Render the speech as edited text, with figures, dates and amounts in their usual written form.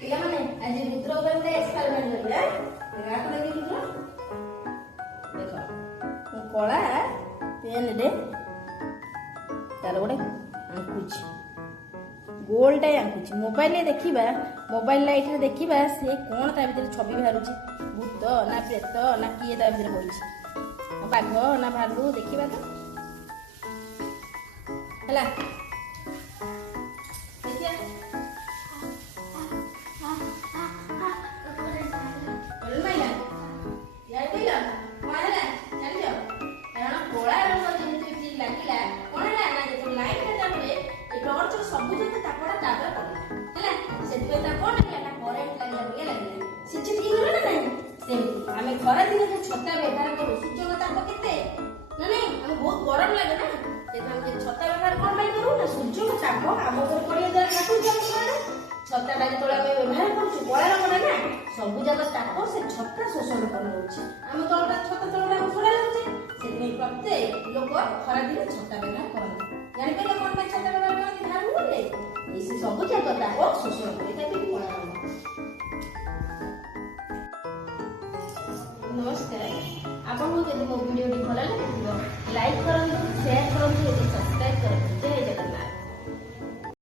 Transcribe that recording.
ପିଲାମାନେ ଆଜି ରୁଦ୍ର ଉପରେ ଗୋଟେ ଏକ୍ସପେରିମେଣ୍ଟ କରିବା। ଗାଁକୁ ଦେଖି ରୁଦ୍ର ଦେଖ ମୁଁ କଳା ପେନରେ ତାର ଗୋଟେ ଆଙ୍କୁଛି ଗୋଲଟା ଆଙ୍କୁଛି। ମୋବାଇଲରେ ଦେଖିବା, ମୋବାଇଲ ଲାଇଟରେ ଦେଖିବା ସେ କଣ ତା ଭିତରେ ଛବି ବାହାରୁଛି, ଭୂତ ନା ପ୍ରେତ ନା କିଏ ତା ଭିତରେ ପଡିଛି, ବାଘ ନା ଭାଲୁ ଦେଖିବା ତ ହେଲା। ସବୁଯାକ ତାପଟା ତାପରେ ପଡିଲା ହେଲା, ସେଥିପାଇଁ ତା କଣ ଲାଗିଲା ନା କରେଣ୍ଟ ଲାଗିଲା ଭଳିଆ ଲାଗିଲା। ସିଝିକି ଗଲା ନା ନାଇଁ? ସେମିତି ଆମେ ଖରା ଦିନେ ଯୋଉ ଛତା ବ୍ୟବହାର କରୁ ସୂର୍ଯ୍ୟଙ୍କ ତାପ କେତେ ନା ନାଇଁ, ଆମକୁ ବହୁତ ଗରମ ଲାଗେ ନା, ସେଥିପାଇଁ ଆମେ ଛତା ବ୍ୟବହାର କଣ ପାଇଁ କରୁ ନା ସୂର୍ଯ୍ୟଙ୍କ ତାପ ଆମ ଉପରେ ପଡିବା ଦ୍ୱାରା କାଟୁଛି ଆମ କଣ। ଛତାଟା ଯେତେବେଳେ ଆମେ ବ୍ୟବହାର କରୁଛୁ କଳା ରଙ୍ଗଟା ନା, ସବୁ ଯାକ ତାପ ସେ ଛତା ଶୋଷଣ କରିନଉଛି, ଆମ ତଳଟା ଛତା ତଳଟା ଆମକୁ ଥଣ୍ଡା ଲାଗୁଛି। ସେଥିପାଇଁ ପ୍ରତ୍ୟେକ ଲୋକ ଖରା ଦିନେ ଛତା ବ୍ୟବହାର କରନ୍ତି। ଜାଣିପାରିଲେ କଣ ପାଇଁ ଛତା ବ୍ୟବହାର କରନ୍ତି? ଧାନ ବୋଲେ ସେ ସବୁ ଯାକ ତାପ ଶୋଷଣ କରେ, ତାକୁ କଳା ରଙ୍ଗ। ନମସ୍କାର, ଆପଣଙ୍କୁ ଯଦି ମୋ ଭିଡ଼ିଓଟି ଭଲ ଲାଗିଥିବ ଲାଇକ୍ କରନ୍ତୁ, ସେୟାର କରନ୍ତୁ ଏବଂ ସବସ୍କ୍ରାଇବ କରନ୍ତୁ।